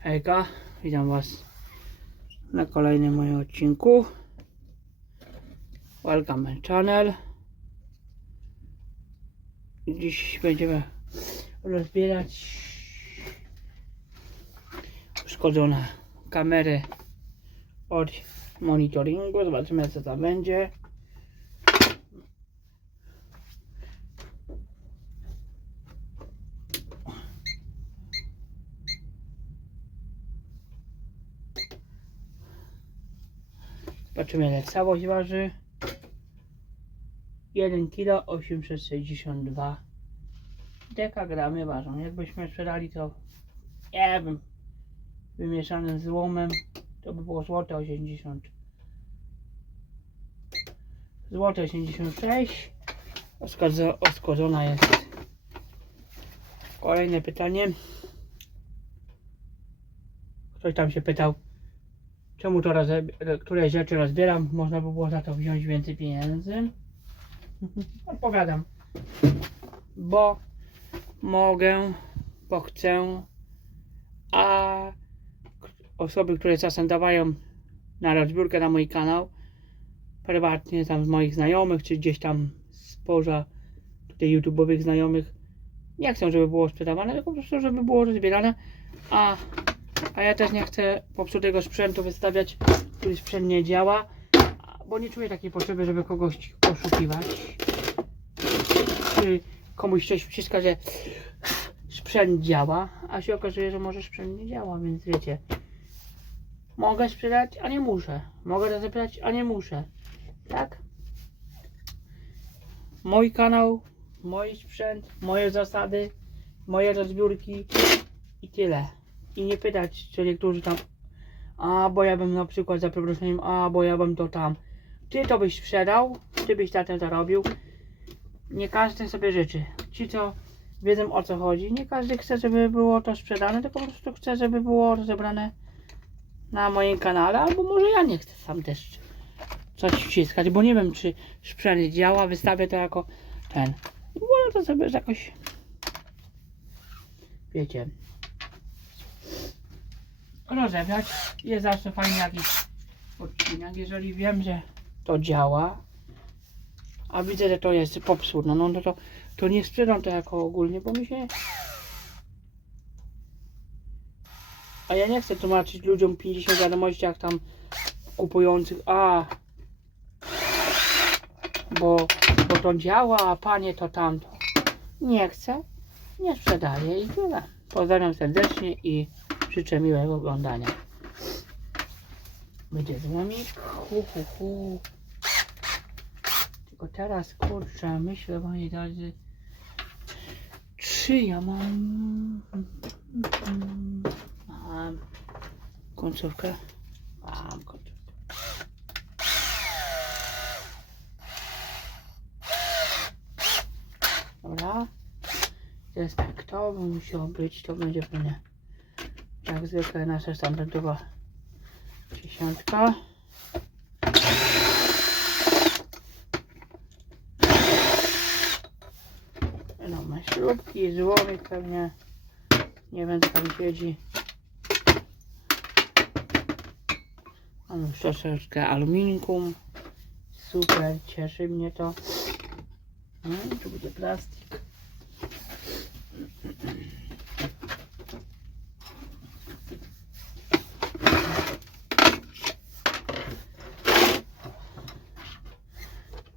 Hejka, witam Was na kolejnym moim odcinku. Welcome my channel. Dziś będziemy rozbierać uszkodzone kamery od monitoringu. Zobaczymy co tam będzie. Zobaczymy ile całość waży. 1 kg 862 dekagramy ważą. Jakbyśmy sprzedali to, nie wiem, wymieszanym z łomem, to by było złote 80. Złote 86. Oskadzo- Oskodzona jest. Kolejne pytanie. Ktoś tam się pytał, czemu to które rzeczy rozbieram, można by było za to wziąć więcej pieniędzy. Odpowiadam. Bo mogę, bo chcę, a osoby, które czasem dawają na rozbiórkę na mój kanał, prywatnie tam z moich znajomych, czy gdzieś tam spoza tutaj YouTube'owych znajomych, nie chcą, żeby było sprzedawane, tylko po prostu, żeby było rozbierane, a a ja też nie chcę popsutego sprzętu wystawiać, który sprzęt nie działa, bo nie czuję takiej potrzeby, żeby kogoś oszukiwać. Czy komuś coś wciska, że sprzęt działa, a się okazuje, że może sprzęt nie działa, więc wiecie. Mogę sprzedać, a nie muszę. Mogę rozebrać, a nie muszę. Tak? Mój kanał, mój sprzęt, moje zasady, moje rozbiórki i tyle i nie pytać, czy niektórzy tam, a bo ja bym na przykład za przeproszeniem, a bo ja bym to tam, ty to byś sprzedał, ty byś tym zarobił. Nie każdy sobie życzy. Ci, co wiedzą o co chodzi, nie każdy chce, żeby było to sprzedane, tylko po prostu chce, żeby było rozebrane na moim kanale, albo może ja nie chcę sam też coś wciskać, bo nie wiem, czy sprzęt działa, wystawię to jako ten. Wolę to sobie jakoś, wiecie, rozebrać. Jest zawsze fajny jakiś odcinek, jeżeli wiem, że to działa, a widzę, że to jest popsute, no to, to, to nie sprzedam to jako ogólnie, bo mi się... A ja nie chcę tłumaczyć ludziom 50 wiadomości, jak tam kupujących, a bo, bo to działa, a panie to tamto. Nie chcę, nie sprzedaję i tyle. Pozdrawiam serdecznie i Życzę miłego oglądania. Będzie złomik. Hu, hu, hu. Tylko teraz kurczę, myślę moi drodzy. Czy ja mam. Mam końcówkę. Mam końcówkę. Dobra. Teraz tak, to musiało być, to będzie pewnie jak zwykle nasza standardowa dziesiątka. No, ma śrubki, złomik pewnie. Nie wiem, co tam siedzi. Mam już troszeczkę aluminium. Super, cieszy mnie to. No, tu będzie plastik.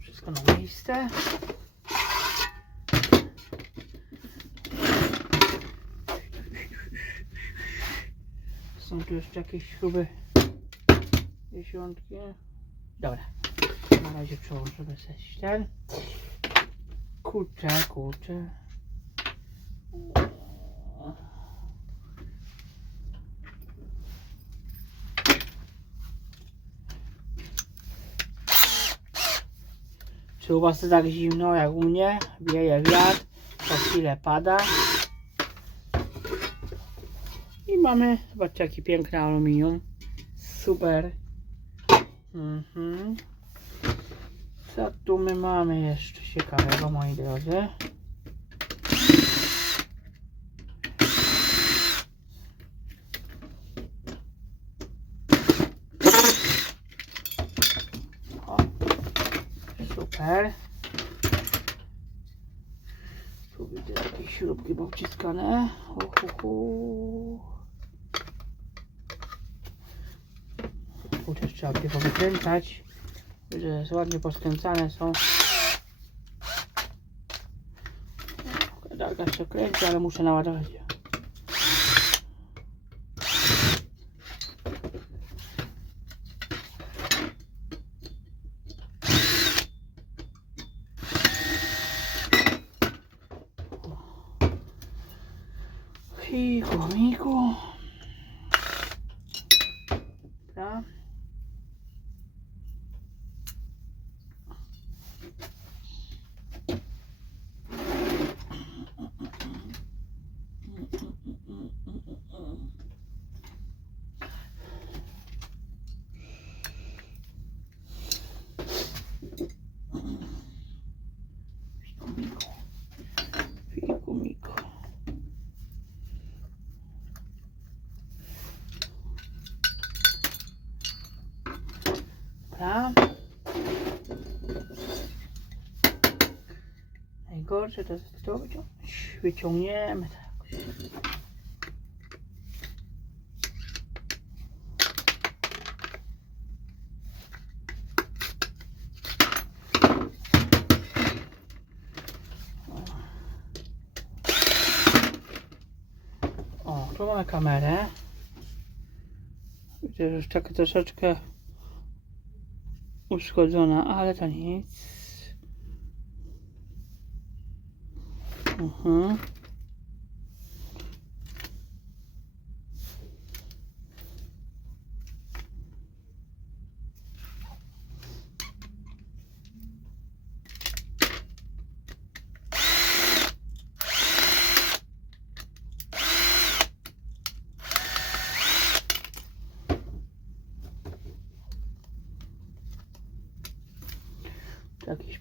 Wszystko na miejsce. Są tu jeszcze jakieś śruby dziesiątki. Dobra. Na razie przełożę bez ten. Kurczę, kurczę. Czy u Was tak zimno jak u mnie? Wieje wiatr, co chwilę pada. I mamy, zobaczcie, jaki piękny aluminium. Super. Mhm. Co tu my mamy jeszcze ciekawego, moi drodzy? O. Super. Śrubki powciskane. Hu, hu, hu. Tu też trzeba będzie powykręcać. Że ładnie poskręcane są. Dalga jeszcze kręci, ale muszę naładować. Dobra. Najgorsze to jest to wyciągnąć. Wyciągniemy tak. Tu mamy kamerę. Widzę, że już tak troszeczkę uszkodzona, ale to nic. Mhm.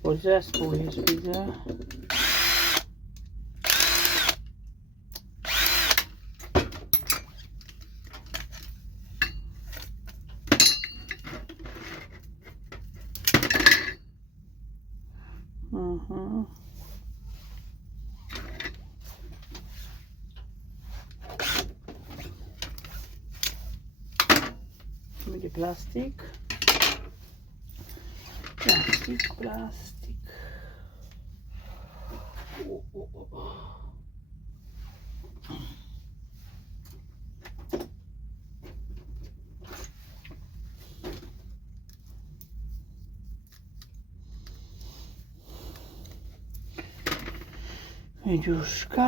Jakiś podzespół jest, widzę. Mhm. Będzie plastik. Plastik, plastik. O,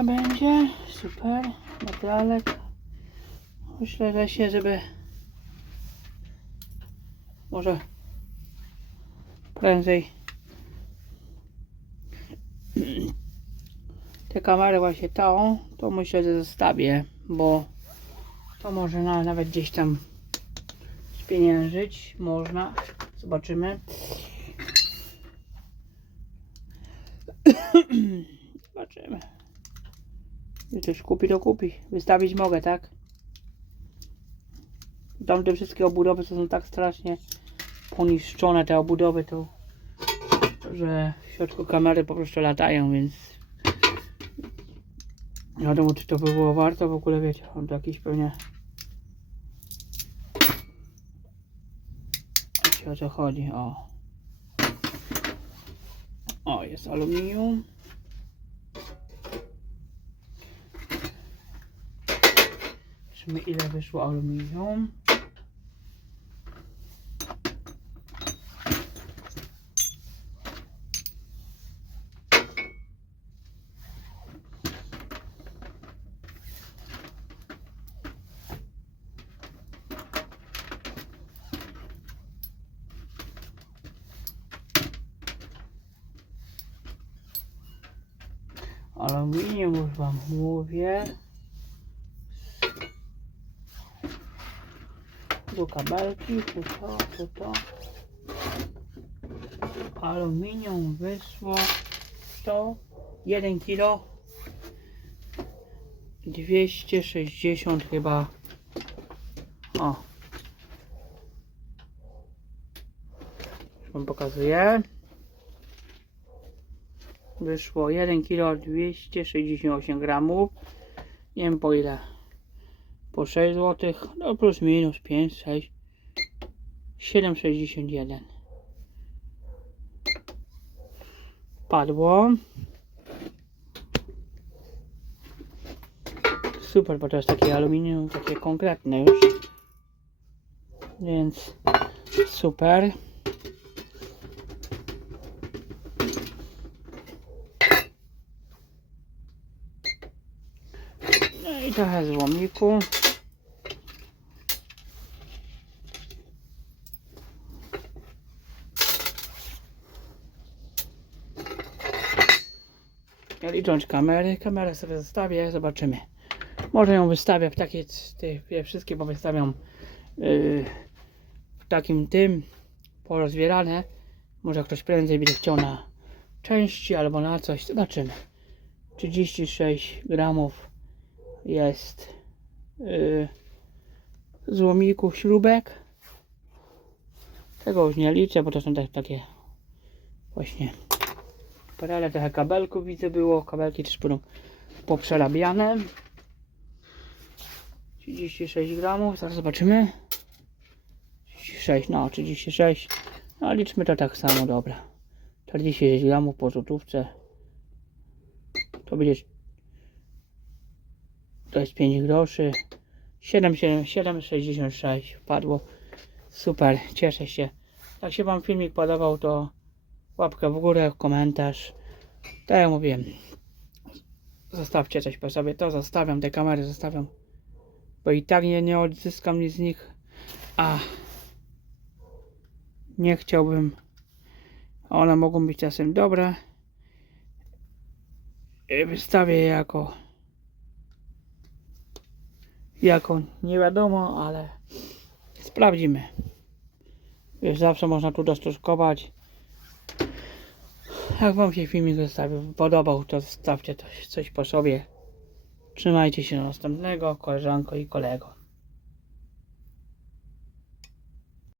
będzie, super, metalek. Myślę, że się, żeby może prędzej te kamery właśnie tą, to myślę, że zostawię, bo to może na, nawet gdzieś tam spieniężyć można. Zobaczymy. Zobaczymy. I też kupi, to kupi. Wystawić mogę, tak? Tam te wszystkie obudowy to są tak strasznie poniszczone te obudowy to, że w środku kamery po prostu latają, więc nie wiadomo czy to by było warto w ogóle, wiecie, on to jakiś pewnie wiecie o co chodzi, o. O jest aluminium. Zobaczymy ile wyszło aluminium Aluminium już wam mówię. Tu kabelki, tu to, tu to. Aluminium wyszło 101 kg 260 chyba. O. Wam pokazuję. Wyszło 1 kg 268 gramów. Nie wiem po ile. Po 6 zł, no plus minus 5, 6, 7,61. Padło. Super, bo to jest takie aluminium, takie konkretne już. Więc super. Trochę złomiku. Licząc kamery, kamerę sobie zostawię, zobaczymy. Może ją wystawię w takie te, wszystkie, bo wystawiam yy, w takim tym porozbierane. Może ktoś prędzej będzie chciał na części albo na coś, zobaczymy. 36 gramów jest yy, złomików śrubek. Tego już nie liczę, bo to są tak, takie właśnie parale trochę kabelków widzę było. Kabelki też będą poprzerabiane. 36 gramów, zaraz zobaczymy. 36, no 36. No liczmy to tak samo, dobra. 46 gramów po złotówce. To będzie to jest 5 groszy. 7, 7, 7, 66 wpadło. Super, cieszę się. Jak się Wam filmik podobał, to łapkę w górę, komentarz. Tak jak mówiłem, zostawcie coś po sobie. To zostawiam, te kamery zostawiam. Bo i tak nie, nie odzyskam nic z nich. A nie chciałbym. One mogą być czasem dobre. Wystawię je jako jako nie wiadomo, ale sprawdzimy. Wiesz, zawsze można tu dostosować. Jak Wam się filmik zostawił, podobał, to zostawcie coś, coś po sobie. Trzymajcie się do następnego, koleżanko i kolego.